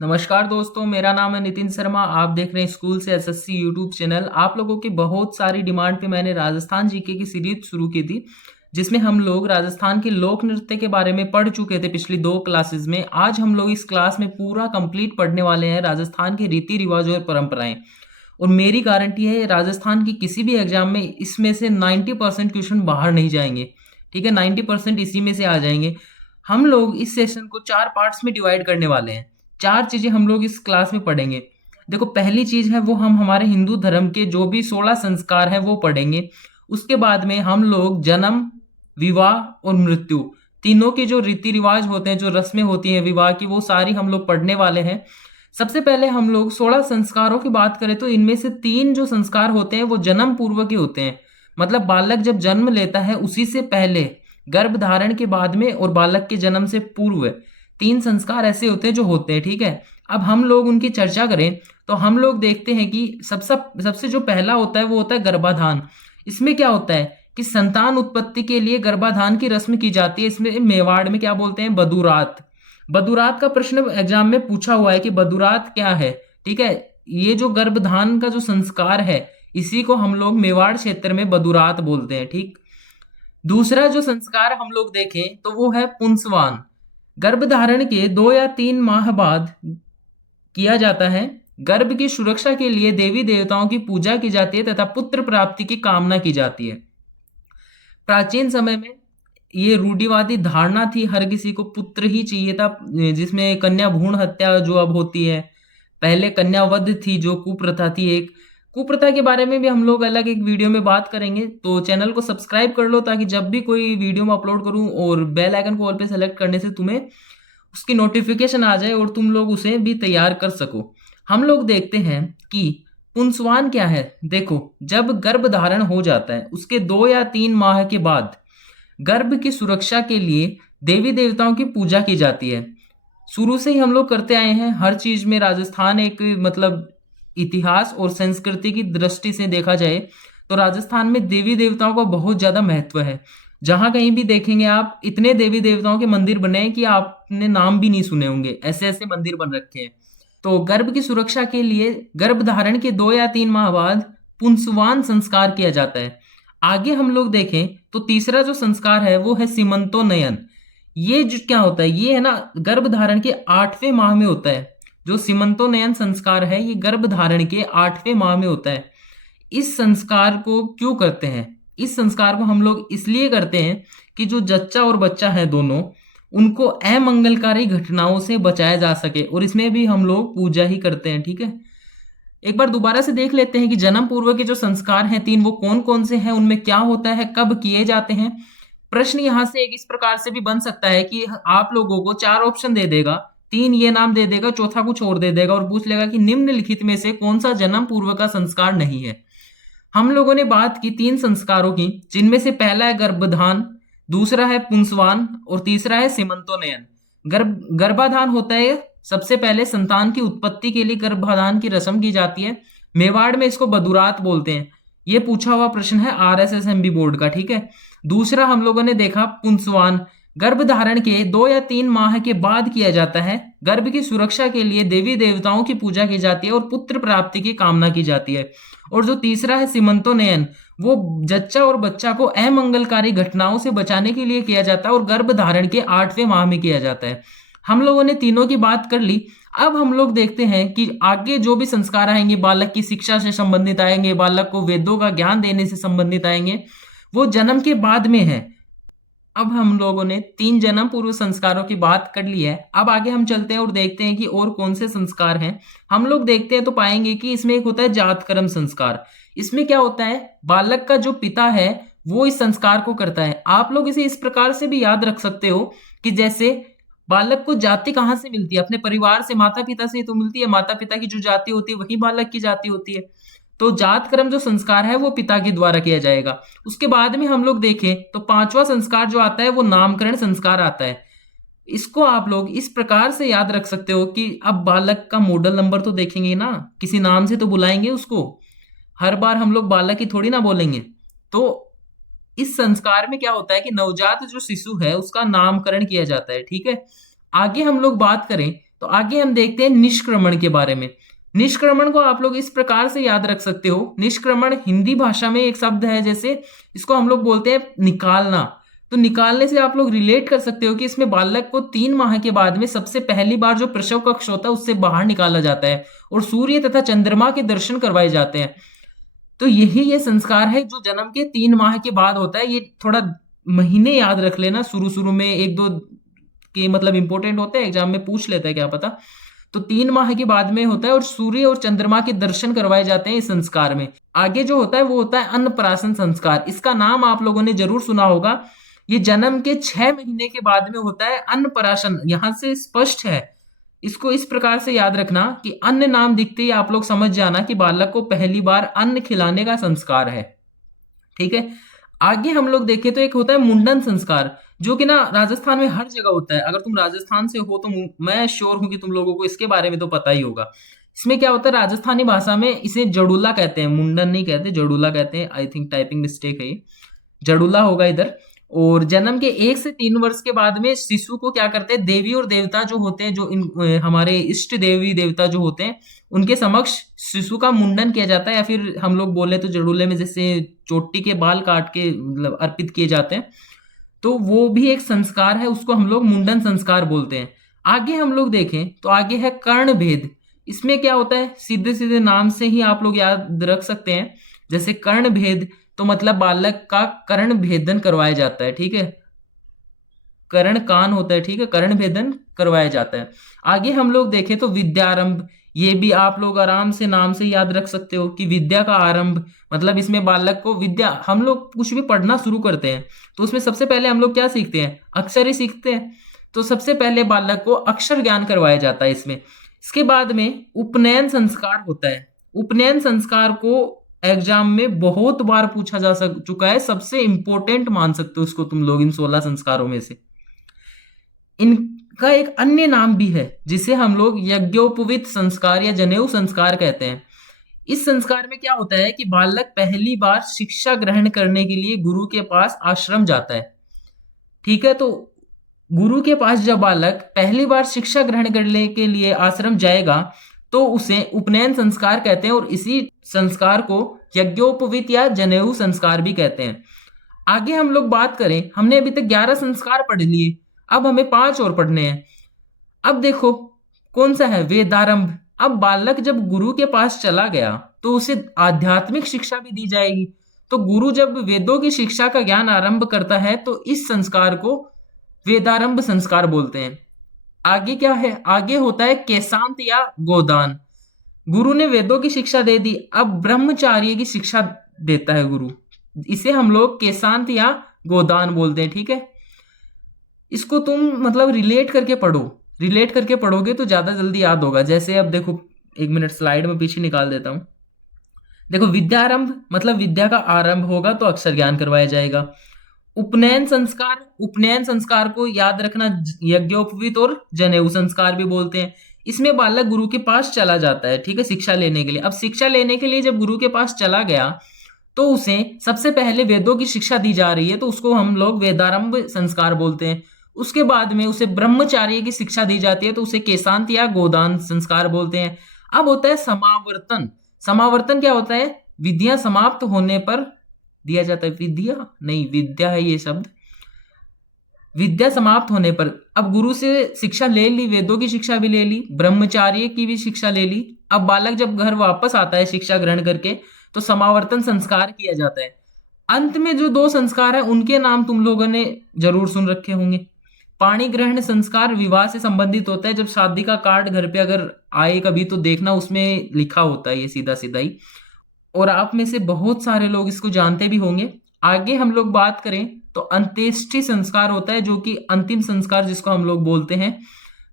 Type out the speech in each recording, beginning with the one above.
नमस्कार दोस्तों, मेरा नाम है नितिन शर्मा। आप देख रहे हैं स्कूल से एसएससी यूट्यूब चैनल। आप लोगों की बहुत सारी डिमांड पे मैंने राजस्थान जीके की सीरीज शुरू की थी, जिसमें हम लोग राजस्थान के लोक नृत्य के बारे में पढ़ चुके थे पिछली 2 क्लासेस में। आज हम लोग इस क्लास में पूरा कंप्लीट पढ़ने वाले हैं राजस्थान के रीति रिवाज और परंपराएं। और मेरी गारंटी है राजस्थान की किसी भी एग्जाम में इसमें से 90% क्वेश्चन बाहर नहीं जाएंगे। ठीक है, 90% इसी में से आ जाएंगे। हम लोग इस सेशन को 4 पार्ट्स में डिवाइड करने वाले हैं। 4 चीजें हम लोग इस क्लास में पढ़ेंगे। देखो, पहली चीज है वो हम हमारे हिंदू धर्म के जो भी 16 संस्कार हैं वो पढ़ेंगे। उसके बाद में हम लोग जन्म, विवाह और मृत्यु, तीनों के जो रीति रिवाज होते हैं, जो रस्में होती हैं विवाह की, वो सारी हम लोग पढ़ने वाले हैं। सबसे पहले हम लोग 16 संस्कारों की बात करें तो इनमें से 3 जो संस्कार होते हैं वो जन्म पूर्व के होते हैं। मतलब बालक जब जन्म लेता है उसी से पहले, गर्भ धारण के बाद में और बालक के जन्म से पूर्व 3 संस्कार ऐसे होते हैं जो होते हैं। ठीक है, अब हम लोग उनकी चर्चा करें तो हम लोग देखते हैं कि सबसे जो पहला होता है वो होता है गर्भाधान। इसमें क्या होता है कि संतान उत्पत्ति के लिए गर्भाधान की रस्म की जाती है। इसमें मेवाड़ में क्या बोलते हैं, बदुरात। बदुरात का प्रश्न एग्जाम में पूछा हुआ है कि बदुरात क्या है। ठीक है, ये जो गर्भधान का जो संस्कार है इसी को हम लोग मेवाड़ क्षेत्र में बदुरात बोलते हैं। ठीक, दूसरा जो संस्कार हम लोग देखें तो वो है पुंसवान। गर्भधारण के 2 या 3 माह बाद किया जाता है। गर्भ की सुरक्षा के लिए देवी देवताओं की पूजा की जाती है तथा पुत्र प्राप्ति की कामना की जाती है। प्राचीन समय में ये रूढ़िवादी धारणा थी, हर किसी को पुत्र ही चाहिए था, जिसमें कन्या भ्रूण हत्या जो अब होती है, पहले कन्या वध थी जो कुप्रथा थी। एक कुप्रथा के बारे में भी हम लोग अलग एक वीडियो में बात करेंगे, तो चैनल को सब्सक्राइब कर लो ताकि जब भी कोई वीडियो में अपलोड करूं और बेल आइकन को ऑल पे सेलेक्ट करने से तुम्हें उसकी नोटिफिकेशन आ जाए और तुम लोग उसे भी तैयार कर सको। हम लोग देखते हैं कि पुंसवान क्या है। देखो, जब गर्भ धारण हो जाता है उसके 2 या 3 माह के बाद गर्भ की सुरक्षा के लिए देवी देवताओं की पूजा की जाती है। शुरू से ही हम लोग करते आए हैं हर चीज में। राजस्थान एक मतलब इतिहास और संस्कृति की दृष्टि से देखा जाए तो राजस्थान में देवी देवताओं का बहुत ज्यादा महत्व है। जहां कहीं भी देखेंगे आप, इतने देवी देवताओं के मंदिर बने हैं कि आपने नाम भी नहीं सुने होंगे, ऐसे ऐसे मंदिर बन रखे हैं। तो गर्भ की सुरक्षा के लिए गर्भ धारण के 2 या 3 माह बाद पुंसवान संस्कार किया जाता है। आगे हम लोग देखें तो तीसरा जो संस्कार है वो है सीमंतोन्नयन। ये जो क्या होता है, ये है ना गर्भ धारण के 8वें माह में होता है। जो सीमंतोन्नयन संस्कार है ये गर्भ धारण के 8वें माह में होता है। इस संस्कार को क्यों करते हैं? इस संस्कार को हम लोग इसलिए करते हैं कि जो जच्चा और बच्चा है दोनों, उनको अमंगलकारी घटनाओं से बचाया जा सके, और इसमें भी हम लोग पूजा ही करते हैं। ठीक है, एक बार दोबारा से देख लेते हैं कि जन्म पूर्व के जो संस्कार हैं 3, वो कौन कौन से हैं, उनमें क्या होता है, कब किए जाते हैं। प्रश्न यहां से एक इस प्रकार से भी बन सकता है कि आप लोगों को 4 ऑप्शन दे देगा, 3 ये नाम दे देगा, चौथा कुछ और दे देगा और पूछ लेगा कि निम्नलिखित में से कौन सा जन्म पूर्व का संस्कार नहीं है। हम लोगों ने बात की 3 संस्कारों की, जिनमें से पहला है गर्भधान, दूसरा है पुंसवान और तीसरा है सीमंतोन्नयन। गर्भाधान होता है सबसे पहले संतान की उत्पत्ति के लिए गर्भाधान की रस्म की जाती है। मेवाड़ में इसको बदुरात बोलते हैं। ये पूछा हुआ प्रश्न है आरएसएसएमबी बोर्ड का। ठीक है, दूसरा हम लोगों ने देखा पुंसवान, गर्भ धारण के 2 या 3 माह के बाद किया जाता है। गर्भ की सुरक्षा के लिए देवी देवताओं की पूजा की जाती है और पुत्र प्राप्ति की कामना की जाती है। और जो तीसरा है सीमंतोन्नयन, वो जच्चा और बच्चा को अमंगलकारी घटनाओं से बचाने के लिए किया जाता है और गर्भ धारण के 8वें माह में किया जाता है। हम लोगों ने तीनों की बात कर ली। अब हम लोग देखते हैं कि आगे जो भी संस्कार आएंगे, बालक की शिक्षा से संबंधित आएंगे, बालक को वेदों का ज्ञान देने से संबंधित आएंगे, वो जन्म के बाद में है। अब हम लोगों ने 3 जन्म पूर्व संस्कारों की बात कर ली है। अब आगे हम चलते हैं और देखते हैं कि और कौन से संस्कार हैं। हम लोग देखते हैं तो पाएंगे कि इसमें एक होता है जातकर्म संस्कार। इसमें क्या होता है, बालक का जो पिता है वो इस संस्कार को करता है। आप लोग इसे इस प्रकार से भी याद रख सकते हो कि जैसे बालक को जाति कहाँ से मिलती है, अपने परिवार से, माता पिता से तो मिलती है। माता पिता की जो जाति होती है वही बालक की जाति होती है। तो जात कर्म जो संस्कार है वो पिता के द्वारा किया जाएगा। उसके बाद में हम लोग देखें तो 5वां संस्कार जो आता है वो नामकरण संस्कार आता है। इसको आप लोग इस प्रकार से याद रख सकते हो कि अब बालक का मॉडल नंबर तो देखेंगे ना, किसी नाम से तो बुलाएंगे उसको, हर बार हम लोग बालक ही थोड़ी ना बोलेंगे। तो इस संस्कार में क्या होता है कि नवजात जो शिशु है उसका नामकरण किया जाता है। ठीक है, आगे हम लोग बात करें तो आगे हम देखते हैं निष्क्रमण के बारे में। निष्क्रमण को आप लोग इस प्रकार से याद रख सकते हो। निष्क्रमण हिंदी भाषा में एक शब्द है, जैसे इसको हम लोग बोलते हैं निकालना। तो निकालने से आप लोग रिलेट कर सकते हो कि इसमें बालक को 3 माह के बाद में सबसे पहली बार जो प्रसव कक्ष होता है उससे बाहर निकाला जाता है और सूर्य तथा चंद्रमा के दर्शन करवाए जाते हैं। तो यही ये संस्कार है जो जन्म के 3 माह के बाद होता है। ये थोड़ा महीने याद रख लेना, शुरू में 1-2 के मतलब इंपॉर्टेंट होते हैं, एग्जाम में पूछ लेता है क्या पता। तो 3 माह के बाद में होता है और सूर्य और चंद्रमा के दर्शन करवाए जाते हैं इस संस्कार में। आगे जो होता है वो होता है अन्नप्राशन संस्कार। इसका नाम आप लोगों ने जरूर सुना होगा। ये जन्म के 6 महीने के बाद में होता है अन्नप्राशन। यहां से स्पष्ट है, इसको इस प्रकार से याद रखना कि अन्न नाम दिखते ही आप लोग समझ जाना कि बालक को पहली बार अन्न खिलाने का संस्कार है। ठीक है, आगे हम लोग देखें तो एक होता है मुंडन संस्कार, जो कि ना राजस्थान में हर जगह होता है। अगर तुम राजस्थान से हो तो मैं श्योर हूं कि तुम लोगों को इसके बारे में तो पता ही होगा। इसमें क्या होता है, राजस्थानी भाषा में इसे जड़ूला कहते हैं, मुंडन नहीं कहते, जड़ूला कहते हैं। आई थिंक टाइपिंग मिस्टेक है, ये जड़ूला होगा इधर। और जन्म के 1 से 3 वर्ष के बाद में शिशु को क्या करते हैं, देवी और देवता जो होते हैं, जो हमारे इष्ट देवी देवता जो होते हैं, उनके समक्ष शिशु का मुंडन किया जाता है। या फिर हम लोग बोले तो जड़ूले में जैसे चोटी के बाल काट के मतलब अर्पित किए जाते हैं, तो वो भी एक संस्कार है, उसको हम लोग मुंडन संस्कार बोलते हैं। आगे हम लोग देखें तो आगे है कर्ण भेद। इसमें क्या होता है, सीधे सीधे नाम से ही आप लोग याद रख सकते हैं। जैसे कर्ण भेद तो मतलब बालक का कर्ण भेदन करवाया जाता है। ठीक है, कर्ण कान होता है, ठीक है, कर्ण भेदन करवाया जाता है। आगे हम लोग देखें तो विद्यारंभ। ये भी आप लोग आराम से नाम से याद रख सकते हो कि विद्या का आरंभ, मतलब इसमें बालक को विद्या, हम लोग कुछ भी पढ़ना शुरू करते हैं तो उसमें सबसे पहले हम लोग क्या सीखते हैं, अक्षर ही सीखते हैं। तो सबसे पहले बालक को अक्षर ज्ञान करवाया जाता है इसमें। इसके बाद में उपनयन संस्कार होता है। उपनयन संस्कार को एग्जाम में बहुत बार पूछा जा चुका है, सबसे इंपॉर्टेंट मान सकते हो इसको तुम लोग इन 16 संस्कारों में से। इनका एक अन्य नाम भी है जिसे हम लोग यज्ञोपवीत संस्कार या जनेऊ संस्कार कहते हैं। इस संस्कार में क्या होता है कि बालक पहली बार शिक्षा ग्रहण करने के लिए गुरु के पास आश्रम जाता है। ठीक है, तो गुरु के पास जब बालक पहली बार शिक्षा ग्रहण करने के लिए आश्रम जाएगा तो उसे उपनयन संस्कार कहते हैं और इसी संस्कार को यज्ञोपवीत या जनेऊ संस्कार भी कहते हैं। आगे हम लोग बात करें, हमने अभी तक 11 संस्कार पढ़ लिए, अब हमें 5 और पढ़ने हैं। अब देखो कौन सा है, वेदारंभ। अब बालक जब गुरु के पास चला गया तो उसे आध्यात्मिक शिक्षा भी दी जाएगी। तो गुरु जब वेदों की शिक्षा का ज्ञान आरंभ करता है तो इस संस्कार को वेदारंभ संस्कार बोलते हैं। आगे क्या है, आगे होता है केशांत या गोदान। गुरु ने वेदों की शिक्षा दे दी, अब ब्रह्मचार्य की शिक्षा देता है गुरु, इसे हम लोग केशांत या गोदान बोलते हैं। ठीक है, इसको तुम मतलब रिलेट करके पढ़ो, रिलेट करके पढ़ोगे तो ज्यादा जल्दी याद होगा। जैसे अब देखो, 1 मिनट स्लाइड में पीछे निकाल देता हूं। देखो, विद्यारंभ मतलब विद्या का आरंभ होगा तो अक्षर ज्ञान करवाया जाएगा। उपनयन संस्कार, उपनयन संस्कार को याद रखना यज्ञोपवीत और जनेऊ संस्कार भी बोलते हैं। इसमें बालक गुरु के पास चला जाता है, ठीक है, शिक्षा लेने के लिए। अब शिक्षा लेने के लिए जब गुरु के पास चला गया तो उसे सबसे पहले वेदों की शिक्षा दी जा रही है, तो उसको हम लोग वेदारंभ संस्कार बोलते हैं। उसके बाद में उसे ब्रह्मचार्य की शिक्षा दी जाती है तो उसे केशांत या गोदान संस्कार बोलते हैं। अब होता है समावर्तन। समावर्तन क्या होता है, विद्या समाप्त होने पर दिया जाता है, विद्या नहीं, विद्या है ये शब्द, विद्या समाप्त होने पर। अब गुरु से शिक्षा ले ली, वेदों की शिक्षा भी ले ली, ब्रह्मचार्य की भी शिक्षा ले ली। अब बालक जब घर वापस आता है शिक्षा ग्रहण करके तो समावर्तन संस्कार किया जाता है। अंत में जो 2 संस्कार है उनके नाम तुम लोगों ने जरूर सुन रखे होंगे। पाणी ग्रहण संस्कार विवाह से संबंधित होता है। जब शादी का कार्ड घर पे अगर आए कभी तो देखना उसमें लिखा होता है ये सीधा सीधा ही, और आप में से बहुत सारे लोग इसको जानते भी होंगे। आगे हम लोग बात करें तो अंत्येष्टि संस्कार होता है, जो कि अंतिम संस्कार जिसको हम लोग बोलते हैं,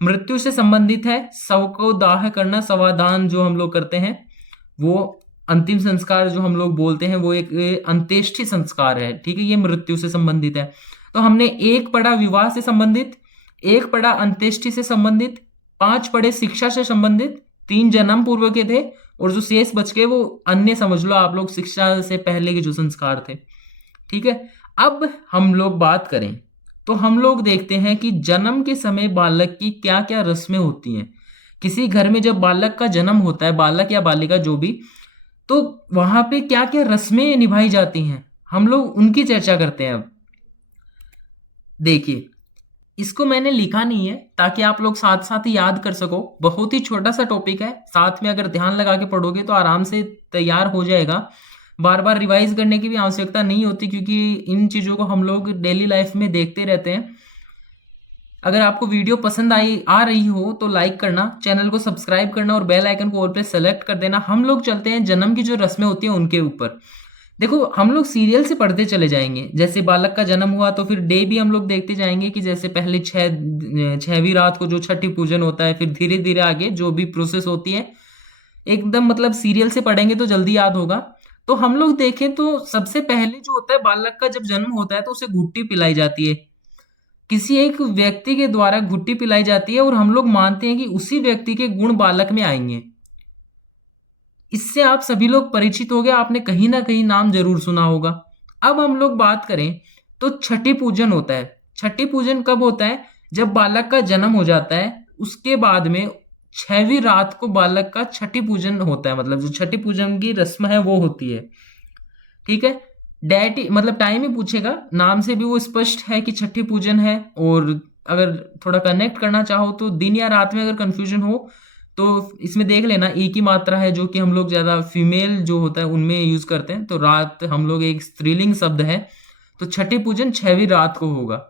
मृत्यु से संबंधित है। शव को दाह करना, शवादान जो हम लोग करते हैं, वो अंतिम संस्कार जो हम लोग बोलते हैं वो एक अंत्येष्टि संस्कार है। ठीक है, ये मृत्यु से संबंधित है। तो हमने 1 पढ़ा विवाह से संबंधित, 1 पढ़ा अंत्येष्टि से संबंधित, 5 पढ़े शिक्षा से संबंधित, 3 जन्म पूर्व के थे और जो शेष बच गए वो अन्य समझ लो आप लोग, शिक्षा से पहले के जो संस्कार थे। ठीक है, अब हम लोग बात करें तो हम लोग देखते हैं कि जन्म के समय बालक की क्या क्या रस्में होती हैं। किसी घर में जब बालक का जन्म होता है, बालक या बालिका जो भी, तो वहां पे क्या क्या रस्में निभाई जाती हैं, हम लोग उनकी चर्चा करते हैं। अब देखिए, इसको मैंने लिखा नहीं है ताकि आप लोग साथ साथ ही याद कर सको। बहुत ही छोटा सा टॉपिक है, साथ में अगर ध्यान लगा के पढ़ोगे तो आराम से तैयार हो जाएगा। बार बार रिवाइज करने की भी आवश्यकता नहीं होती, क्योंकि इन चीज़ों को हम लोग डेली लाइफ में देखते रहते हैं। अगर आपको वीडियो पसंद आ रही हो तो लाइक करना, चैनल को सब्सक्राइब करना और बेल आइकन को ऑल पे सेलेक्ट कर देना। हम लोग चलते हैं जन्म की जो रस्में होती हैं उनके ऊपर। देखो, हम लोग सीरियल से पढ़ते चले जाएंगे। जैसे बालक का जन्म हुआ तो फिर डे भी हम लोग देखते जाएंगे कि जैसे पहले छठवीं रात को जो छठी पूजन होता है, फिर धीरे धीरे आगे जो भी प्रोसेस होती है, एकदम मतलब सीरियल से पढ़ेंगे तो जल्दी याद होगा। तो हम लोग देखें तो सबसे पहले जो होता है, बालक का जब जन्म होता है तो उसे घुट्टी पिलाई जाती है। किसी एक व्यक्ति के द्वारा घुट्टी पिलाई जाती है और हम लोग मानते हैं कि उसी व्यक्ति के गुण बालक में आएंगे। इससे आप सभी लोग परिचित हो गए, आपने कहीं ना कहीं नाम जरूर सुना होगा। अब हम लोग बात करें तो छठी पूजन होता है। छठी पूजन कब होता है? जब बालक का जन्म हो जाता है, उसके बाद में छठवीं रात को बालक का छठी पूजन होता है। मतलब जो छठी पूजन की रस्म है वो होती है। ठीक है, डेट मतलब टाइम ही पूछेगा, नाम से भी वो स्पष्ट है कि छठी पूजन है। और अगर थोड़ा कनेक्ट करना चाहो तो दिन या रात में अगर कंफ्यूजन हो तो इसमें देख लेना, एक ही मात्रा है जो कि हम लोग ज्यादा फीमेल जो होता है उनमें यूज करते हैं। तो रात हम लोग एक स्त्रीलिंग शब्द है, तो छठी पूजन छठवीं रात को होगा।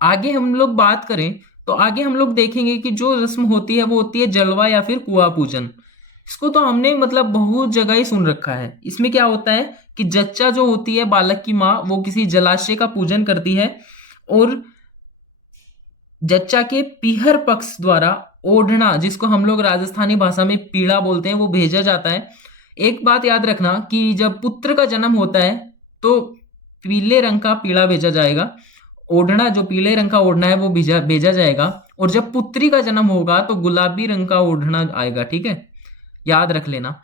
आगे हम लोग बात करें तो आगे हम लोग देखेंगे कि जो रस्म होती है वो होती है जलवा या फिर कुआं पूजन। इसको तो हमने मतलब बहुत जगह ही सुन रखा है। इसमें क्या होता है कि जच्चा जो होती है, बालक की माँ, वो किसी जलाशय का पूजन करती है और जच्चा के पीहर पक्ष द्वारा ओढ़ना, जिसको हम लोग राजस्थानी भाषा में पीड़ा बोलते हैं, वो भेजा जाता है। एक बात याद रखना कि जब पुत्र का जन्म होता है तो पीले रंग का पीड़ा भेजा जाएगा, ओढ़ना जो पीले रंग का ओढ़ना है वो भेजा जाएगा। और जब पुत्री का जन्म होगा तो गुलाबी रंग का ओढ़ना आएगा। ठीक है, याद रख लेना।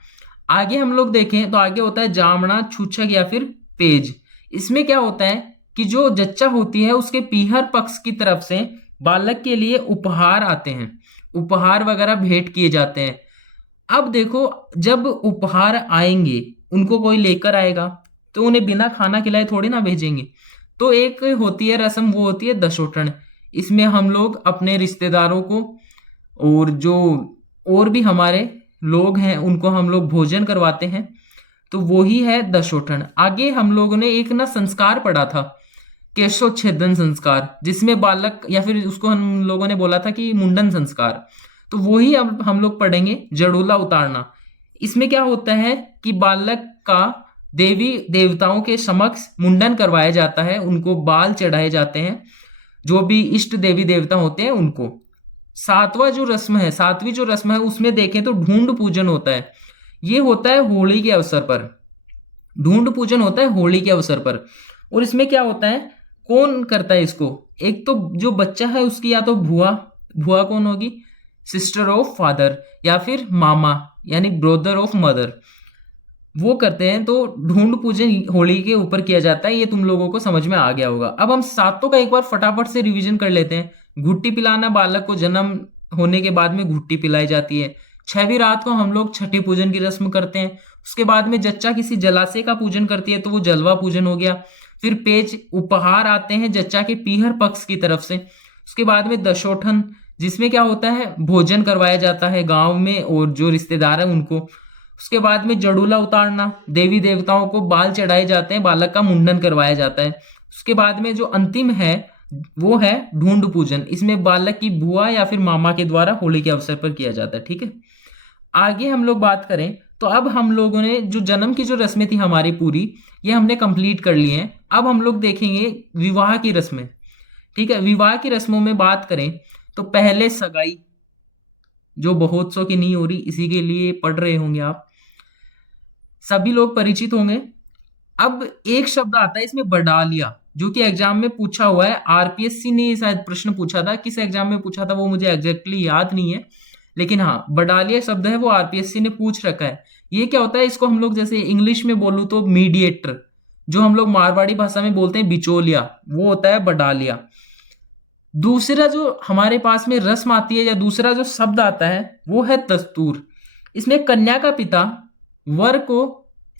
आगे हम लोग देखें तो आगे होता है जामना, छूछक या फिर पेज। इसमें क्या होता है कि जो जच्चा होती है उसके पीहर पक्ष की तरफ से बालक के लिए उपहार आते हैं, उपहार वगैरह भेंट किए जाते हैं। अब देखो, जब उपहार आएंगे उनको कोई लेकर आएगा तो उन्हें बिना खाना खिलाए थोड़ी ना भेजेंगे। तो एक होती है रस्म, वो होती है दशोटन। इसमें हम लोग अपने रिश्तेदारों को और जो और भी हमारे लोग हैं उनको हम लोग भोजन करवाते हैं। तो वो ही है दशोटन। आगे हम लोगों ने एक ना संस्कार पढ़ा था, केशोच्छेदन संस्कार, जिसमें बालक या फिर उसको हम लोगों ने बोला था कि मुंडन संस्कार। तो वही अब हम लोग पढ़ेंगे, जड़ूला उतारना। इसमें क्या होता है कि बालक का देवी देवताओं के समक्ष मुंडन करवाया जाता है, उनको बाल चढ़ाए जाते हैं, जो भी इष्ट देवी देवता होते हैं उनको। सातवीं जो रस्म है उसमें देखें तो ढूंढ पूजन होता है। ये होता है होली के अवसर पर, ढूंढ पूजन होता है होली के अवसर पर। और इसमें क्या होता है, कौन करता है इसको? एक तो जो बच्चा है उसकी या तो भुआ, भुआ कौन होगी? सिस्टर ऑफ फादर, या फिर मामा यानी ब्रदर ऑफ मदर, वो करते हैं। तो ढूंढ पूजन होली के ऊपर किया जाता है। ये तुम लोगों को समझ में आ गया होगा। अब हम सातों का एक बार फटाफट से रिवीजन कर लेते हैं। घुट्टी पिलाना, बालक को जन्म होने के बाद में घुट्टी पिलाई जाती है। छठवीं रात को हम लोग छठी पूजन की रस्म करते हैं। उसके बाद में जच्चा किसी जलाशय का पूजन करती है तो वो जलवा पूजन हो गया। फिर पेज, उपहार आते हैं जच्चा के पीहर पक्ष की तरफ से। उसके बाद में दशोठन, जिसमें क्या होता है, भोजन करवाया जाता है गांव में और जो रिश्तेदार है उनको। उसके बाद में जड़ूला उतारना, देवी देवताओं को बाल चढ़ाए जाते हैं, बालक का मुंडन करवाया जाता है। उसके बाद में जो अंतिम है वो है ढूंढ पूजन। इसमें बालक की बुआ या फिर मामा के द्वारा होली के अवसर पर किया जाता है। ठीक है, आगे हम लोग बात करें तो अब हम लोगों ने जो जन्म की जो रस्में थी हमारी पूरी, ये हमने कंप्लीट कर ली हैं। अब हम लोग देखेंगे विवाह की रस्में। ठीक है, विवाह की रस्मों में बात करें तो पहले सगाई, जो बहुत सौ की नहीं हो रही, इसी के लिए पढ़ रहे होंगे आप, सभी लोग परिचित होंगे। अब एक शब्द आता है इसमें, बडालिया, जो कि एग्जाम में पूछा हुआ है। आरपीएससी ने शायद प्रश्न पूछा था, किस एग्जाम में पूछा था वो मुझे एग्जैक्टली याद नहीं है, लेकिन हाँ, बडालिया शब्द है वो आरपीएससी ने पूछ रखा है। ये क्या होता है, इसको हम लोग जैसे इंग्लिश में बोलूं तो मीडिएटर, जो हम लोग मारवाड़ी भाषा में बोलते हैं बिचौलिया, वो होता है बडालिया। दूसरा जो हमारे पास में रस्म आती है या दूसरा जो शब्द आता है वो है दस्तूर। इसमें कन्या का पिता वर को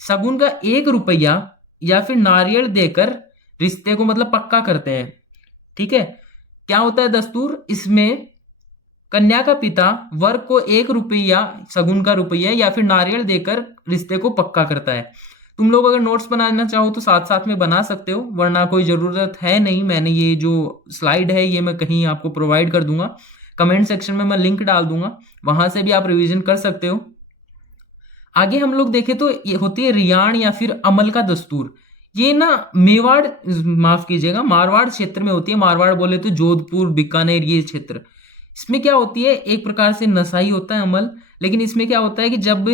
शगुन का 1 रुपया या फिर नारियल देकर रिश्ते को मतलब पक्का करते हैं। ठीक है, क्या होता है दस्तूर? इसमें कन्या का पिता वर को 1 रुपया, शगुन का रुपया या फिर नारियल देकर रिश्ते को पक्का करता है। तुम लोग अगर नोट्स बनाना चाहो तो साथ साथ में बना सकते हो, वरना कोई ज़रूरत है नहीं। मैंने ये जो स्लाइड है ये मैं कहीं आपको प्रोवाइड कर दूंगा, कमेंट सेक्शन में मैं लिंक डाल दूंगा, वहां से भी आप रिवीजन कर सकते हो। आगे हम लोग देखें तो ये होती है रियाण या फिर अमल का दस्तूर। ये ना मेवाड़, माफ कीजिएगा, मारवाड़ क्षेत्र में होती है। मारवाड़ बोले तो जोधपुर, बीकानेर, ये क्षेत्र। इसमें क्या होती है, एक प्रकार से नशाई होता है अमल, लेकिन इसमें क्या होता है कि जब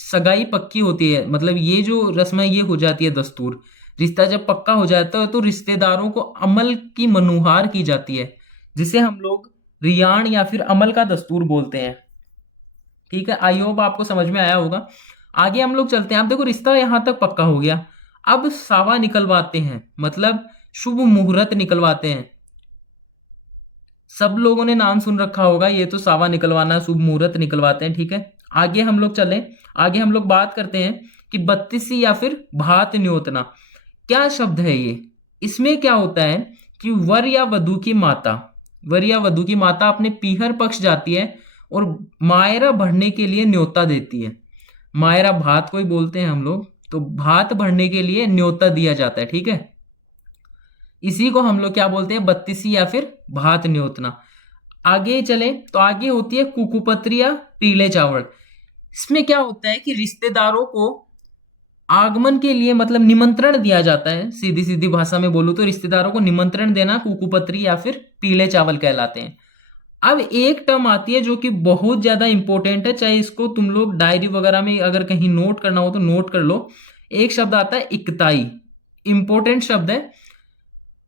सगाई पक्की होती है, मतलब ये जो रस्म है ये हो जाती है दस्तूर, रिश्ता जब पक्का हो जाता है तो रिश्तेदारों को अमल की मनुहार की जाती है, जिसे हम लोग रियाण या फिर अमल का दस्तूर बोलते हैं। ठीक है, आई होप आपको समझ में आया होगा। आगे हम लोग चलते हैं। आप देखो रिश्ता यहां तक पक्का हो गया, अब सावा निकलवाते हैं, मतलब शुभ मुहूर्त निकलवाते हैं। सब लोगों ने नाम सुन रखा होगा, ये तो सावा निकलवाना, शुभ मुहूर्त निकलवाते हैं। ठीक है, आगे हम लोग चलें। आगे हम लोग बात करते हैं कि बत्तीसी या फिर भात न्योतना, क्या शब्द है ये? इसमें क्या होता है कि वर या वधू की माता, वर या वधू की माता अपने पीहर पक्ष जाती है और मायरा भरने के लिए न्योता देती है। मायरा भात को ही बोलते हैं हम लोग, तो भात भरने के लिए न्योता दिया जाता है। ठीक है, इसी को हम लोग क्या बोलते हैं, बत्तीसी या फिर भात न्योतना। आगे चले तो आगे होती है कुकुपत्री या पीले चावल। इसमें क्या होता है कि रिश्तेदारों को आगमन के लिए मतलब निमंत्रण दिया जाता है। सीधी सीधी भाषा में बोलूं तो रिश्तेदारों को निमंत्रण देना कुकुपत्री या फिर पीले चावल कहलाते हैं। अब एक टर्म आती है जो कि बहुत ज्यादा इंपॉर्टेंट है, चाहे इसको तुम लोग डायरी वगैरह में अगर कहीं नोट करना हो तो नोट कर लो। एक शब्द आता है इकताई, इंपॉर्टेंट शब्द है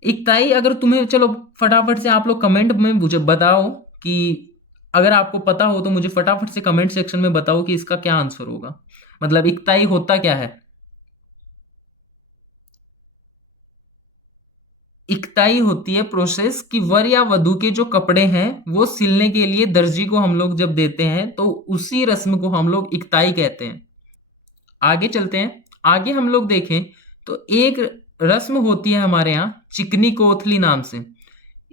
इकताई। अगर तुम्हें, चलो फटाफट से आप लोग कमेंट में मुझे बताओ कि अगर आपको पता हो तो मुझे फटाफट से कमेंट सेक्शन में बताओ कि इसका क्या आंसर होगा, मतलब इकताई होता क्या है। इकताई होती है प्रोसेस कि वर या वधू के जो कपड़े हैं वो सिलने के लिए दर्जी को हम लोग जब देते हैं तो उसी रस्म को हम लोग इकताई कहते हैं। आगे चलते हैं। आगे हम लोग देखें तो एक रस्म होती है हमारे यहाँ चिकनी कोथली नाम से।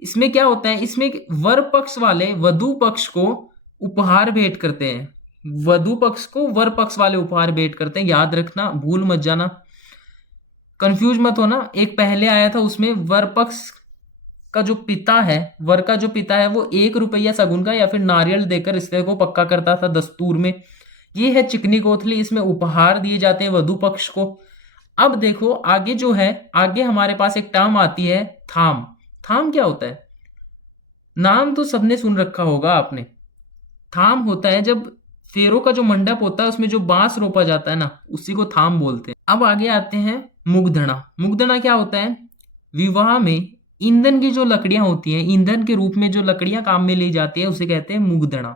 इसमें क्या होता है, इसमें वर पक्ष वाले वधु पक्ष को उपहार भेंट करते हैं, वधु पक्ष को वर पक्ष वाले उपहार भेंट करते हैं। याद रखना, भूल मत जाना, कंफ्यूज मत होना। एक पहले आया था उसमें वर पक्ष का जो पिता है, वर का जो पिता है वो 1 रुपया शगुन का या फिर नारियल देकर रिश्ते को पक्का करता था दस्तूर में। ये है चिकनी कोथली, इसमें उपहार दिए जाते हैं वधु पक्ष को। अब देखो आगे जो है, आगे हमारे पास एक टर्म आती है थाम। थाम क्या होता है? नाम तो सबने सुन रखा होगा आपने। थाम होता है जब फेरों का जो मंडप होता है उसमें जो बांस रोपा जाता है ना, उसी को थाम बोलते हैं। अब आगे आते हैं मुगधड़ा। मुगधड़ा क्या होता है? विवाह में ईंधन की जो लकड़ियां होती हैं, ईंधन के रूप में जो लकड़ियां काम में ली जाती है उसे कहते हैं मुगधड़ा।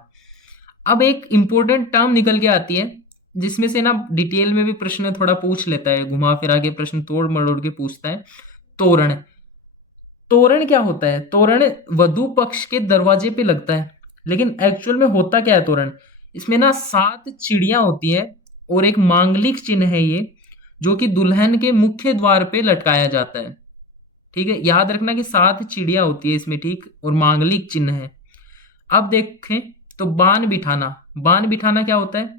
अब एक इंपॉर्टेंट टर्म निकल के आती है जिसमें से ना डिटेल में भी प्रश्न थोड़ा पूछ लेता है, घुमा फिरा के प्रश्न तोड़ मरोड़ के पूछता है। तोरण। तोरण क्या होता है? तोरण वधु पक्ष के दरवाजे पे लगता है, लेकिन एक्चुअल में होता क्या है तोरण? इसमें ना 7 चिड़ियां होती है और एक मांगलिक चिन्ह है ये, जो कि दुल्हन के मुख्य द्वार पे लटकाया जाता है। ठीक है, याद रखना कि 7 चिड़िया होती है इसमें, ठीक, और मांगलिक चिन्ह है। अब देखें तो बाण बिठाना। बाण बिठाना क्या होता है?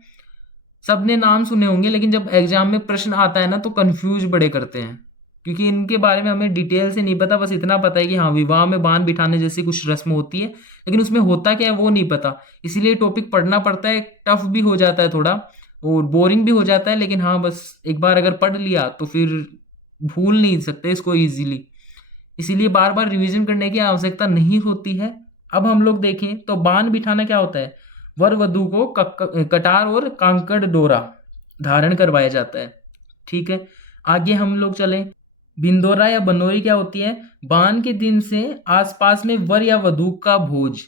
सबने नाम सुने होंगे, लेकिन जब एग्जाम में प्रश्न आता है ना तो कंफ्यूज बड़े करते हैं, क्योंकि इनके बारे में हमें डिटेल से नहीं पता। बस इतना पता है कि हाँ विवाह में बाण बिठाने जैसी कुछ रस्म होती है, लेकिन उसमें होता क्या है वो नहीं पता। इसीलिए टॉपिक पढ़ना पड़ता है, टफ भी हो जाता है थोड़ा और बोरिंग भी हो जाता है, लेकिन हाँ बस एक बार अगर पढ़ लिया तो फिर भूल नहीं सकते इसको इजीली। इसीलिए बार बार रिवीजन करने की आवश्यकता नहीं होती है। अब हम लोग देखें तो बाण बिठाना क्या होता है? वर वधु को कटार और कांकड़ डोरा धारण करवाया जाता है। ठीक है, आगे हम लोग चलें। बिंदोरा या बनोरी क्या होती है? बाण के दिन से आसपास में वर या वधु का भोज।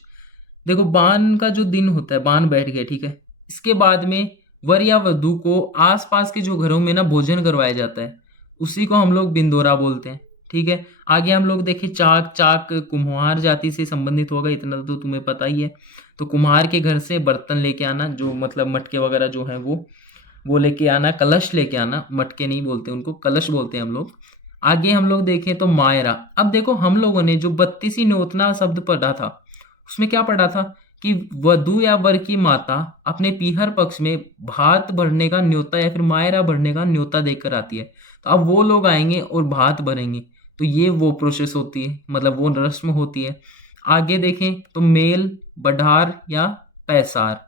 देखो बाण का जो दिन होता है, बाण बैठ गए, ठीक है, इसके बाद में वर या वधु को आसपास के जो घरों में ना भोजन करवाया जाता है, उसी को हम लोग बिंदोरा बोलते हैं। ठीक है, आगे हम लोग देखें चाक। चाक कुम्हार जाति से संबंधित होगा, इतना तो तुम्हें पता ही है। तो कुम्हार के घर से बर्तन लेके आना, जो मतलब मटके वगैरह जो है वो लेके आना, कलश लेके आना। मटके नहीं बोलते उनको, कलश बोलते हैं हम लोग। आगे हम लोग देखें तो मायरा। अब देखो हम लोगों ने जो 32 न्योतना शब्द पढ़ा था, उसमें क्या पढ़ा था कि वधु या वर की माता अपने पीहर पक्ष में भात भरने का न्योता या फिर मायरा भरने का न्योता देकर आती है। तो अब वो लोग आएंगे और भात भरेंगे। तो ये वो प्रोसेस होती है, मतलब वो रस्म होती है। आगे देखें तो मेल, बढ़ार या पैसार।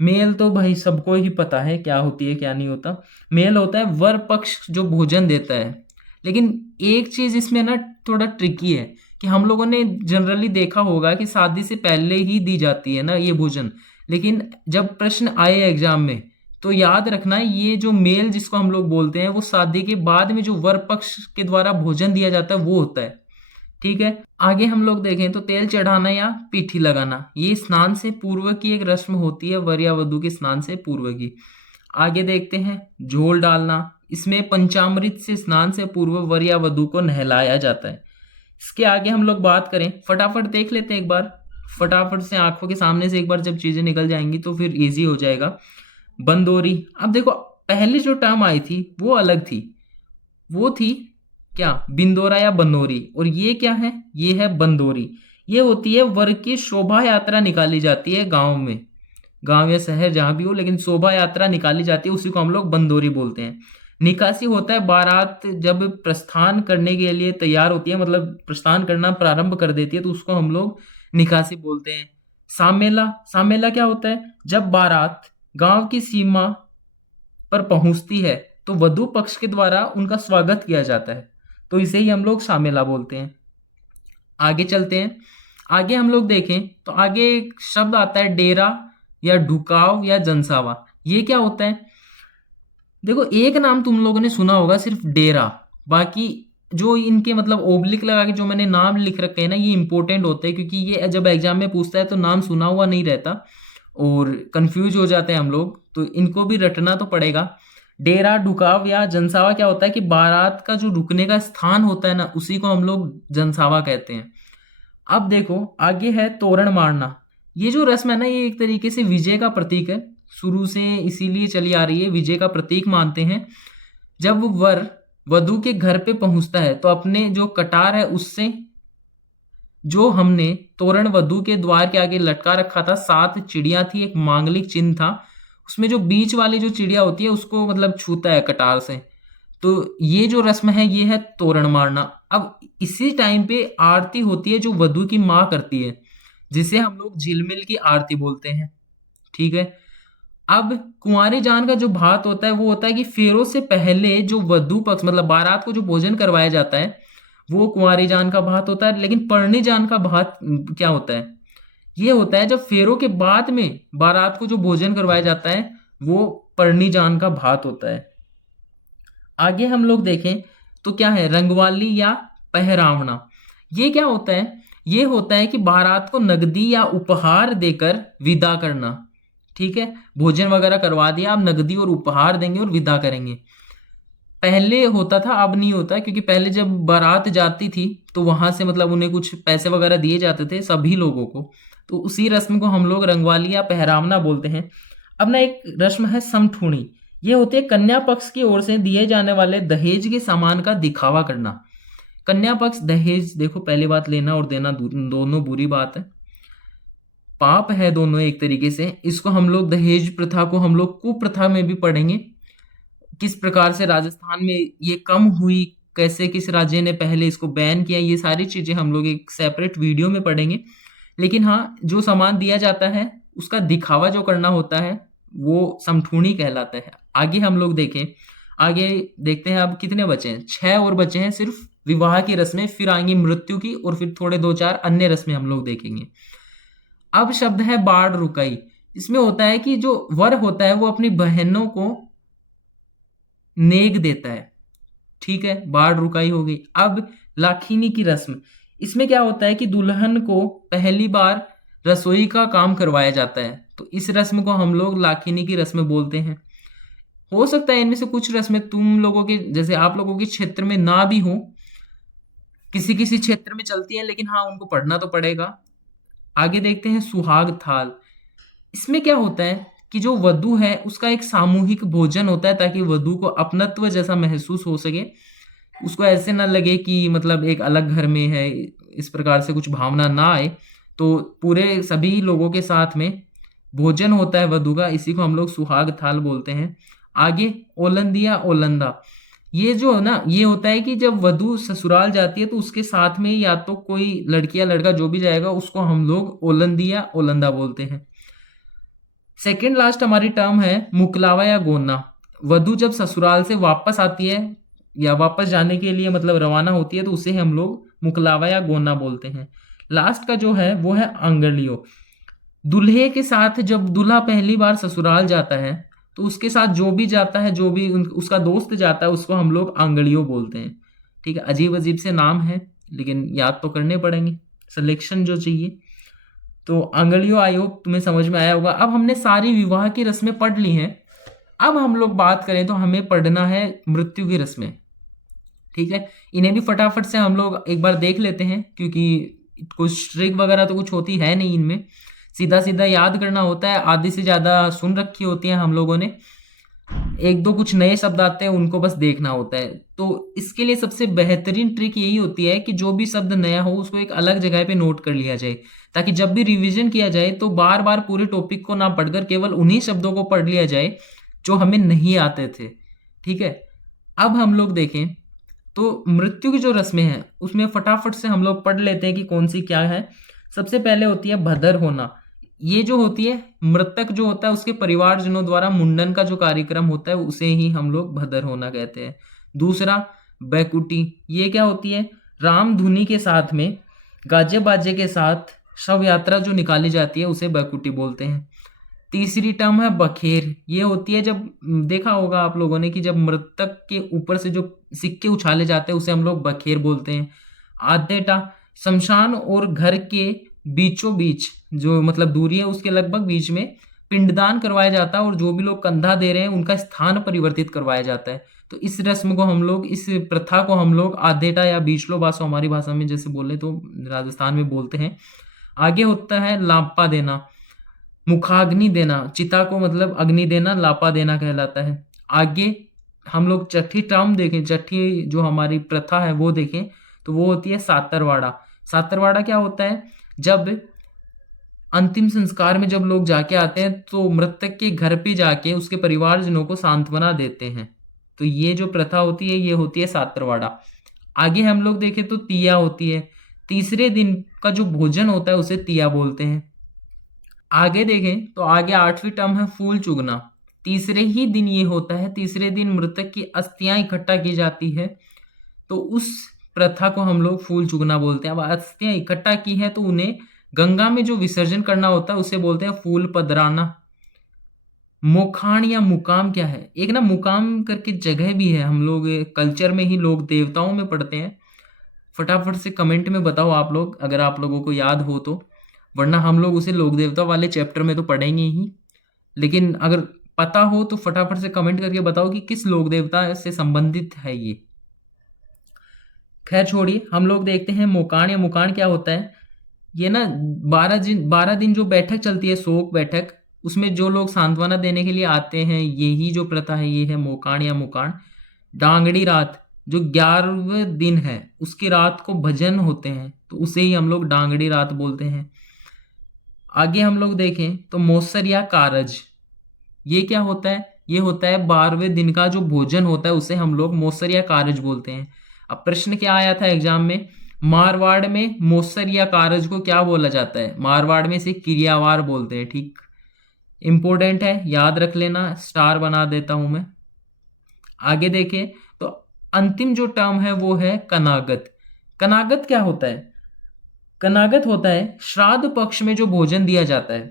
मेल तो भाई सबको ही पता है क्या होती है क्या नहीं होता। मेल होता है वर पक्ष जो भोजन देता है। लेकिन एक चीज इसमें ना थोड़ा ट्रिकी है कि हम लोगों ने जनरली देखा होगा कि शादी से पहले ही दी जाती है ना ये भोजन। लेकिन जब प्रश्न आए एग्जाम में तो याद रखना ये जो मेल जिसको हम लोग बोलते हैं वो शादी के बाद में जो वर पक्ष के द्वारा भोजन दिया जाता है वो होता है। ठीक है, आगे हम लोग देखें तो तेल चढ़ाना या पीठी लगाना, ये स्नान से पूर्व की एक रस्म होती है, वर या वधु के स्नान से पूर्व की। आगे देखते हैं झोल डालना। इसमें पंचामृत से स्नान से पूर्व वर या वधु को नहलाया जाता है। इसके आगे हम लोग बात करें, फटाफट देख लेते हैं एक बार, फटाफट से आंखों के सामने से एक बार जब चीजें निकल जाएंगी तो फिर इजी हो जाएगा। बंदोरी। अब देखो पहले जो टर्म आई थी वो अलग थी, वो थी क्या, बिंदोरा या बनोरी। और ये क्या है, ये है बंदोरी। ये होती है वर की शोभा यात्रा निकाली जाती है गांव में, गांव या शहर जहां भी हो, लेकिन शोभा यात्रा निकाली जाती है, उसी को हम लोग बंदोरी बोलते हैं। निकासी होता है बारात जब प्रस्थान करने के लिए तैयार होती है, मतलब प्रस्थान करना प्रारंभ कर देती है, तो उसको हम लोग निकासी बोलते हैं। सामेला। सामेला क्या होता है, जब बारात गांव की सीमा पर पहुंचती है तो वधु पक्ष के द्वारा उनका स्वागत किया जाता है, तो इसे ही हम लोग सामेला बोलते हैं। आगे चलते हैं, आगे हम लोग देखें तो आगे एक शब्द आता है डेरा या ढुकाव या जनसावा। ये क्या होता है, देखो एक नाम तुम लोगों ने सुना होगा सिर्फ डेरा, बाकी जो इनके मतलब ओब्लिक लगा के जो मैंने नाम लिख रखे हैं ना ये इंपॉर्टेंट होते हैं, क्योंकि ये जब एग्जाम में पूछता है तो नाम सुना हुआ नहीं रहता और कंफ्यूज हो जाते हैं हम लोग, तो इनको भी रटना तो पड़ेगा। डेरा, ढुकाव या जनसावा क्या होता है कि बारात का जो रुकने का स्थान होता है ना उसी को हम लोग जनसावा कहते हैं। अब देखो आगे है तोरण मारना। ये जो रस्म है ना ये एक तरीके से विजय का प्रतीक है, शुरू से इसीलिए चली आ रही है, विजय का प्रतीक मानते हैं। जब वर वधु के घर पे पहुंचता है तो अपने जो कटार है उससे जो हमने तोरण वधु के द्वार के आगे लटका रखा था, 7 चिड़िया थी, एक मांगलिक चिन्ह था, उसमें जो बीच वाली जो चिड़िया होती है उसको मतलब छूता है कटार से। तो ये जो रस्म है ये है तोरण मारना। अब इसी टाइम पे आरती होती है जो वधु की माँ करती है, जिसे हम लोग झिलमिल की आरती बोलते हैं। ठीक है, अब कुंवारी जान का जो भात होता है वो होता है कि फेरों से पहले जो वधु पक्ष मतलब बारात को जो भोजन करवाया जाता है वो कुंवारी जान का भात होता है। लेकिन परणी जान का भात क्या होता है, ये होता है जब फेरों के बाद में बारात को जो भोजन करवाया जाता है वो परणी जान का भात होता है। आगे हम लोग देखें तो क्या है रंगवाली या पहरावना। ये क्या होता है, ये होता है कि बारात को नगदी या उपहार देकर विदा करना। ठीक है, भोजन वगैरह करवा दिया, आप नगदी और उपहार देंगे और विदा करेंगे। पहले होता था, अब नहीं होता, क्योंकि पहले जब बारात जाती थी तो वहां से मतलब उन्हें कुछ पैसे वगैरह दिए जाते थे सभी लोगों को, तो उसी रस्म को हम लोग रंगवाली या पहरावना बोलते हैं। अब ना एक रस्म है समठूणी। ये होती है कन्या पक्ष की ओर से दिए जाने वाले दहेज के सामान का दिखावा करना। कन्या पक्ष दहेज, देखो पहली बात लेना और देना दोनों बुरी बात है, पाप है दोनों एक तरीके से। इसको हम लोग दहेज प्रथा को हम लोग कुप्रथा में भी पढ़ेंगे, किस प्रकार से राजस्थान में ये कम हुई, कैसे किस राज्य ने पहले इसको बैन किया, ये सारी चीजें हम लोग एक सेपरेट वीडियो में पढ़ेंगे। लेकिन हाँ, जो सामान दिया जाता है उसका दिखावा जो करना होता है वो समठूणी कहलाता है। आगे हम लोग देखें, आगे देखते हैं अब कितने बचे हैं, 6 और बचे हैं सिर्फ विवाह की रस्में, फिर आएंगी मृत्यु की और फिर थोड़े 2-4 अन्य रस्में हम लोग देखेंगे। अब शब्द है बाढ़ रुकाई। इसमें होता है कि जो वर होता है वो अपनी बहनों को नेग देता है। ठीक है, बाढ़ रुकाई हो गई। अब लाखिनी की रस्म, इसमें क्या होता है कि दुल्हन को पहली बार रसोई का काम करवाया जाता है, तो इस रस्म को हम लोग लाखिनी की रस्म बोलते हैं। हो सकता है इनमें से कुछ रस्में तुम लोगों के जैसे आप लोगों के क्षेत्र में ना भी हो, किसी किसी क्षेत्र में चलती है, लेकिन हाँ उनको पढ़ना तो पड़ेगा। आगे देखते हैं सुहाग थाल। इसमें क्या होता है कि जो वधु है उसका एक सामूहिक भोजन होता है ताकि वधु को अपनत्व जैसा महसूस हो सके, उसको ऐसे ना लगे कि मतलब एक अलग घर में है, इस प्रकार से कुछ भावना ना आए। तो पूरे सभी लोगों के साथ में भोजन होता है वधु का, इसी को हम लोग सुहाग थाल बोलते हैं। आगे ओलंदिया ओलंदा, ये जो है ना ये होता है कि जब वधु ससुराल जाती है तो उसके साथ में या तो कोई लड़की या लड़का जो भी जाएगा उसको हम लोग ओलंदिया ओलंदा बोलते हैं। सेकेंड लास्ट हमारी टर्म है मुकलावा या गोना। वधु जब ससुराल से वापस आती है या वापस जाने के लिए मतलब रवाना होती है तो उसे हम लोग मुकलावा या गोना बोलते हैं। लास्ट का जो है वो है आंगलियो। दूल्हे के साथ जब दूल्हा पहली बार ससुराल जाता है तो उसके साथ जो भी जाता है, जो भी उसका दोस्त जाता है, उसको हम लोग आंगलियो बोलते हैं। ठीक है, अजीब अजीब से नाम है लेकिन याद तो करने पड़ेंगे, सिलेक्शन जो चाहिए। तो आंगलियो आयोग तुम्हें समझ में आया होगा। अब हमने सारी विवाह की रस्में पढ़ ली हैं। अब हम लोग बात करें तो हमें पढ़ना है मृत्यु की रस्में। ठीक है, इन्हें भी फटाफट से हम लोग एक बार देख लेते हैं क्योंकि कुछ ट्रिक वगैरह तो कुछ होती है नहीं इनमें, सीधा सीधा याद करना होता है। आधी से ज़्यादा सुन रखी होती है हम लोगों ने, एक दो कुछ नए शब्द आते हैं उनको बस देखना होता है। तो इसके लिए सबसे बेहतरीन ट्रिक यही होती है कि जो भी शब्द नया हो उसको एक अलग जगह पे नोट कर लिया जाए, ताकि जब भी रिवीजन किया जाए तो बार बार पूरे टॉपिक को ना पढ़कर केवल उन्हीं शब्दों को पढ़ लिया जाए जो हमें नहीं आते थे। ठीक है, अब हम लोग देखें तो मृत्यु की जो रस्में हैं उसमें फटाफट से हम लोग पढ़ लेते हैं कि कौन सी क्या है। सबसे पहले होती है भदर होना। ये जो होती है मृतक जो होता है उसके परिवारजनों द्वारा मुंडन का जो कार्यक्रम होता है उसे ही हम लोग भदर होना कहते हैं। दूसरा बैकुटी, ये क्या होती है, राम धुनी के साथ में गाजे बाजे के साथ शव यात्रा जो निकाली जाती है उसे बैकुटी बोलते हैं। तीसरी टर्म है बखेर। ये होती है जब देखा होगा आप लोगों ने कि जब मृतक के ऊपर से जो सिक्के उछाले जाते हैं उसे हम लोग बखेर बोलते हैं। आधेटा, शमशान और घर के बीचों बीच जो मतलब दूरी है उसके लगभग बीच में पिंडदान करवाया जाता है और जो भी लोग कंधा दे रहे हैं उनका स्थान परिवर्तित करवाया जाता है। तो इस रस्म को हम लोग, इस प्रथा को हम लोग आधेटा या बीचलो बासो हमारी भाषा में जैसे बोले तो राजस्थान में बोलते हैं। आगे होता है लापा देना, मुखाग्नि देना, चिता को मतलब अग्नि देना लापा देना कहलाता है। आगे हम लोग छठी टर्म देखें, छठी जो हमारी प्रथा है वो देखें तो वो होती है सातरवाड़ा। सातरवाड़ा क्या होता है, जब अंतिम संस्कार में जब लोग जाके आते हैं तो मृतक के घर पे जाके उसके परिवारजनों को सांत्वना देते हैं। तो ये जो प्रथा होती है ये होती है सातरवाड़ा। आगे हम लोग देखें तो तिया होती है, तीसरे दिन का जो भोजन होता है उसे तिया बोलते हैं। आगे देखें तो आगे आठवीं टर्म है फूल चुगना। तीसरे ही दिन ये होता है, तीसरे दिन मृतक की अस्थियां इकट्ठा की जाती है तो उस प्रथा को हम लोग फूल चुगना बोलते हैं। अब अस्थियां इकट्ठा की है तो उन्हें गंगा में जो विसर्जन करना होता है उसे बोलते हैं फूल पदराना। मोखाण या मुकाम क्या है, एक ना मुकाम करके जगह भी है, हम लोग कल्चर में ही लोग देवताओं में पढ़ते हैं। फटाफट से कमेंट में बताओ आप लोग अगर आप लोगों को याद हो तो, वरना हम लोग उसे लोक देवता वाले चैप्टर में तो पढ़ेंगे ही, लेकिन अगर पता हो तो फटाफट से कमेंट करके बताओ कि किस लोक देवता से संबंधित है ये। खैर छोड़िए, हम लोग देखते हैं मोकाण या मुकाण क्या होता है। ये ना 12 दिन जो बैठक चलती है, शोक बैठक, उसमें जो लोग सांत्वना देने के लिए आते हैं यही जो प्रथा है ये है मोकाण या मुकाण। डांगड़ी रात, जो 11वें दिन है उसकी रात को भजन होते हैं तो उसे ही हम लोग डांगड़ी रात बोलते हैं। आगे हम लोग देखें तो मौसर या कारज, ये क्या होता है, ये होता है 12वें दिन का जो भोजन होता है उसे हम लोग मौसर या कारज बोलते हैं। अब प्रश्न क्या आया था एग्जाम में, मारवाड़ में मौसर या कारज को क्या बोला जाता है, मारवाड़ में इसे क्रियावार बोलते हैं। ठीक, इंपॉर्टेंट है, याद रख लेना, स्टार बना देता हूं मैं। आगे देखें तो अंतिम जो टर्म है वो है कनागत। कनागत क्या होता है, कनागत होता है श्राद्ध पक्ष में जो भोजन दिया जाता है,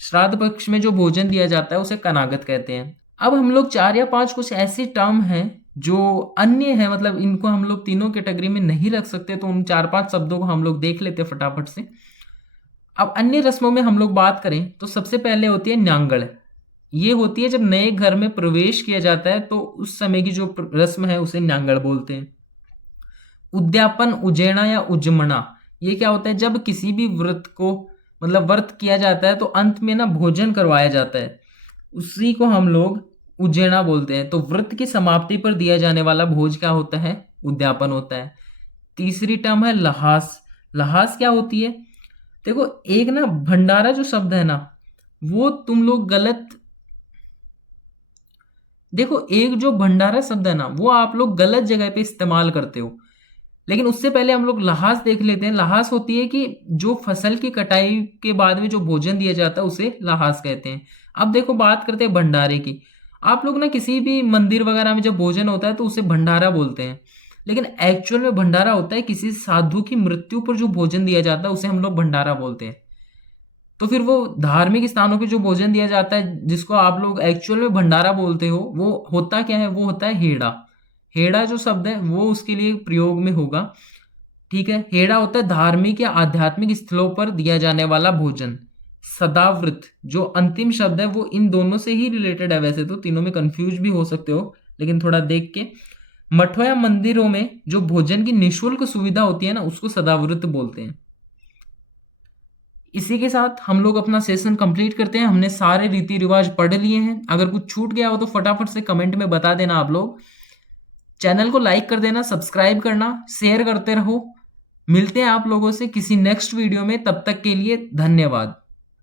श्राद्ध पक्ष में जो भोजन दिया जाता है उसे कनागत कहते हैं। अब हम लोग 4 या 5 कुछ ऐसी टर्म हैं जो अन्य है, मतलब इनको हम लोग तीनों कैटेगरी में नहीं रख सकते, तो उन 4-5 शब्दों को हम लोग देख लेते फटाफट से। अब अन्य रस्मों में हम लोग बात करें तो सबसे पहले होती है न्यांगड़। ये होती है जब नए घर में प्रवेश किया जाता है, तो उस समय की जो रस्म है उसे न्यांगड़ बोलते हैं। उद्यापन, उजेड़ा या उजमना, ये क्या होता है? जब किसी भी व्रत को मतलब व्रत किया जाता है तो अंत में ना भोजन करवाया जाता है, उसी को हम लोग उजेड़ा बोलते हैं। तो व्रत की समाप्ति पर दिया जाने वाला भोज क्या होता है? उद्यापन होता है। तीसरी टर्म है लहास। लहास क्या होती है? देखो, एक ना भंडारा जो शब्द है ना, वो तुम लोग गलत, देखो एक जो भंडारा शब्द है ना वो आप लोग गलत जगह पे इस्तेमाल करते हो। लेकिन उससे पहले हम लोग लहास देख लेते हैं। लहास होती है कि जो फसल की कटाई के बाद में जो भोजन दिया जाता है उसे लहास कहते हैं। अब देखो, बात करते हैं भंडारे की। आप लोग ना किसी भी मंदिर वगैरह में जब भोजन होता है तो उसे भंडारा बोलते हैं, लेकिन एक्चुअल में भंडारा होता है किसी साधु की मृत्यु पर जो भोजन दिया जाता है उसे हम लोग भंडारा बोलते हैं। तो फिर वो धार्मिक स्थानों पे जो भोजन दिया जाता है जिसको आप लोग एक्चुअल में भंडारा बोलते हो, वो होता क्या है? वो होता है हेड़ा। हेड़ा जो शब्द है वो उसके लिए प्रयोग में होगा। ठीक है, हेड़ा होता है धार्मिक या आध्यात्मिक स्थलों पर दिया जाने वाला भोजन। सदाव्रत जो अंतिम शब्द है वो इन दोनों से ही रिलेटेड है, वैसे तो तीनों में कंफ्यूज भी हो सकते हो, लेकिन थोड़ा देख के। मठों या मंदिरों में जो भोजन की निःशुल्क सुविधा होती है ना उसको सदाव्रत बोलते हैं। इसी के साथ हम लोग अपना सेशन कंप्लीट करते हैं। हमने सारे रीति रिवाज पढ़ लिए हैं। अगर कुछ छूट गया हो तो फटाफट से कमेंट में बता देना आप लोग। चैनल को लाइक कर देना, सब्सक्राइब करना, शेयर करते रहो। मिलते हैं आप लोगों से किसी नेक्स्ट वीडियो में, तब तक के लिए धन्यवाद।